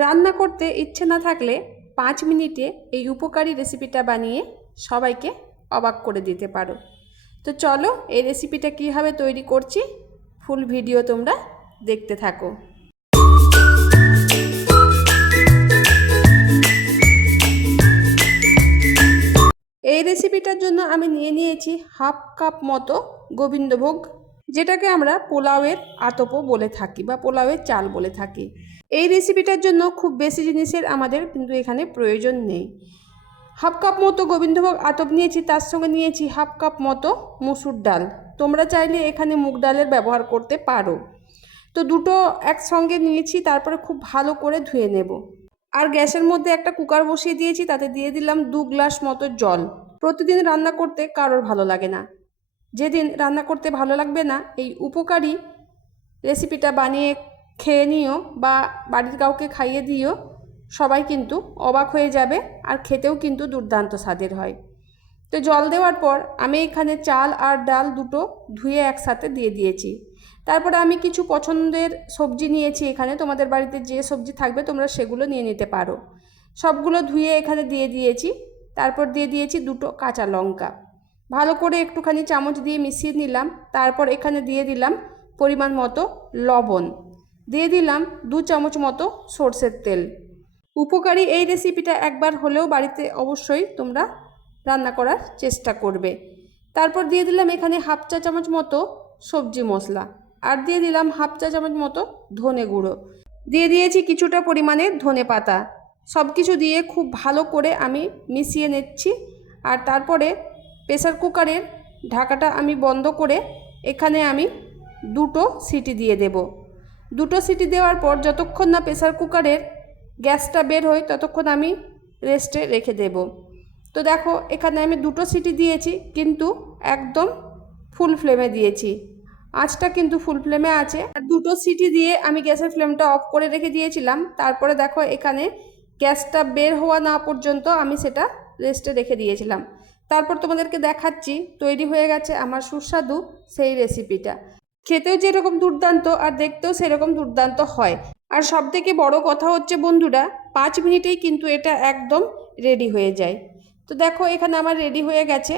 রান্না করতে ইচ্ছে না থাকলে 5 মিনিটে এই উপকারী রেসিপিটা বানিয়ে সবাইকে অবাক করে দিতে পারো। তো চলো এই রেসিপিটা কীভাবে তৈরি করছি ফুল ভিডিও তোমরা দেখতে থাকো। এই রেসিপিটার জন্য আমি নিয়েছি হাফ কাপ মতো গোবিন্দভোগ, যেটাকে আমরা পোলাওয়ের আতপও বলে থাকি বা পোলাওয়ের চাল বলে থাকি। এই রেসিপিটার জন্য খুব বেশি জিনিসের আমাদের কিন্তু এখানে প্রয়োজন নেই। হাফ কাপ মতো গোবিন্দভোগ আতপ নিয়েছি, তার সঙ্গে নিয়েছি হাফ কাপ মতো মুসুর ডাল। তোমরা চাইলে এখানে মুগ ডালের ব্যবহার করতে পারো। তো দুটো একসঙ্গে নিয়েছি, তারপরে খুব ভালো করে ধুয়ে নেব। আর গ্যাসের মধ্যে একটা কুকার বসিয়ে দিয়েছি, তাতে দিয়ে দিলাম 2 গ্লাস মতো জল। প্রতিদিন রান্না করতে কারোর ভালো লাগে না, যেদিন রান্না করতে ভালো লাগবে না এই উপকারী রেসিপিটা বানিয়ে খেয়ে নিও বা বাড়ির কাউকে খাইয়ে দিও, সবাই কিন্তু অবাক হয়ে যাবে আর খেতেও কিন্তু দুর্দান্ত স্বাদের হয়। তো জল দেওয়ার পর আমি এখানে চাল আর ডাল দুটো ধুয়ে একসাথে দিয়ে দিয়েছি। তারপরে আমি কিছু পছন্দের সবজি নিয়েছি এখানে, তোমাদের বাড়িতে যে সবজি থাকবে তোমরা সেগুলো নিয়ে নিতে পারো। সবগুলো ধুয়ে এখানে দিয়ে দিয়েছি। তারপর দিয়ে দিয়েছি 2টো কাঁচা লঙ্কা, ভালো করে একটুখানি চামচ দিয়ে মিশিয়ে নিলাম। তারপর এখানে দিয়ে দিলাম পরিমাণ মতো লবণ, দিয়ে দিলাম 2 চামচ মতো সরষের তেল। উপকারী এই রেসিপিটা একবার হলেও বাড়িতে অবশ্যই তোমরা রান্না করার চেষ্টা করবে। তারপর দিয়ে দিলাম এখানে হাফ চা চামচ মতো সবজি মশলা, আর দিয়ে দিলাম হাফ চা চামচ মতো ধনে গুঁড়ো, দিয়ে দিয়েছি কিছুটা পরিমাণে ধনে পাতা। সব কিছু দিয়ে খুব ভালো করে আমি মিশিয়ে নিচ্ছি। আর তারপরে প্রেসার কুকারের ঢাকাটা আমি বন্ধ করে এখানে আমি 2টো সিটি দিয়ে দেব। 2টো সিটি দেওয়ার পর যতক্ষণ না প্রেসার কুকারের গ্যাসটা বের হয় ততক্ষণ আমি রেস্টে রেখে দেব। তো দেখো এখানে আমি 2টো সিটি দিয়েছি, কিন্তু একদম ফুল ফ্লেমে দিয়েছি, আঁচটা কিন্তু ফুল ফ্লেমে আছে। আর 2টো সিটি দিয়ে আমি গ্যাসের ফ্লেমটা অফ করে রেখে দিয়েছিলাম। তারপরে দেখো এখানে গ্যাসটা বের হওয়া না পর্যন্ত আমি সেটা রেস্টে রেখে দিয়েছিলাম। তারপর তোমাদেরকে দেখাচ্ছি তৈরি হয়ে গেছে আমার সুস্বাদু সেই রেসিপিটা। খেতেও যেরকম দুর্দান্ত আর দেখতেও সেরকম দুর্দান্ত হয়। আর সবথেকে বড় কথা হচ্ছে বন্ধুরা, 5 মিনিটেই কিন্তু এটা একদম রেডি হয়ে যায়। তো দেখো এখানে আমার রেডি হয়ে গেছে।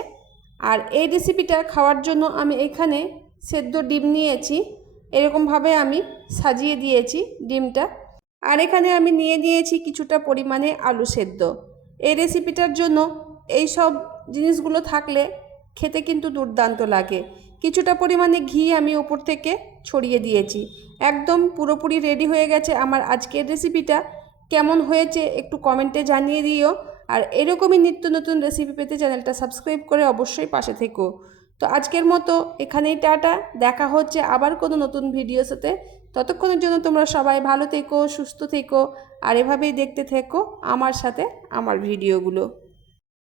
আর এই রেসিপিটা খাওয়ার জন্য আমি এখানে সেদ্ধ ডিম নিয়েছি, এরকমভাবে আমি সাজিয়ে দিয়েছি ডিমটা। আর এখানে আমি নিয়েছি কিছুটা পরিমাণে আলু সেদ্ধ। এই রেসিপিটার জন্য এই সব জিনিসগুলো থাকলে খেতে কিন্তু দুর্দান্ত লাগে। কিছুটা পরিমাণে ঘি আমি ওপর থেকে ছড়িয়ে দিয়েছি। একদম পুরোপুরি রেডি হয়ে গেছে আমার আজকের রেসিপিটা। কেমন হয়েছে একটু কমেন্টে জানিয়ে দিও। আর এরকমই নিত্য নতুন রেসিপি পেতে চ্যানেলটা সাবস্ক্রাইব করে অবশ্যই পাশে থেকো। তো আজকের মতো এখানেই টাটা, দেখা হচ্ছে আবার কোনো নতুন ভিডিওর সাথে। ততক্ষণের জন্য তোমরা সবাই ভালো থেকো, সুস্থ থেকো, আর এভাবেই দেখতে থেকো আমার সাথে আমার ভিডিওগুলো।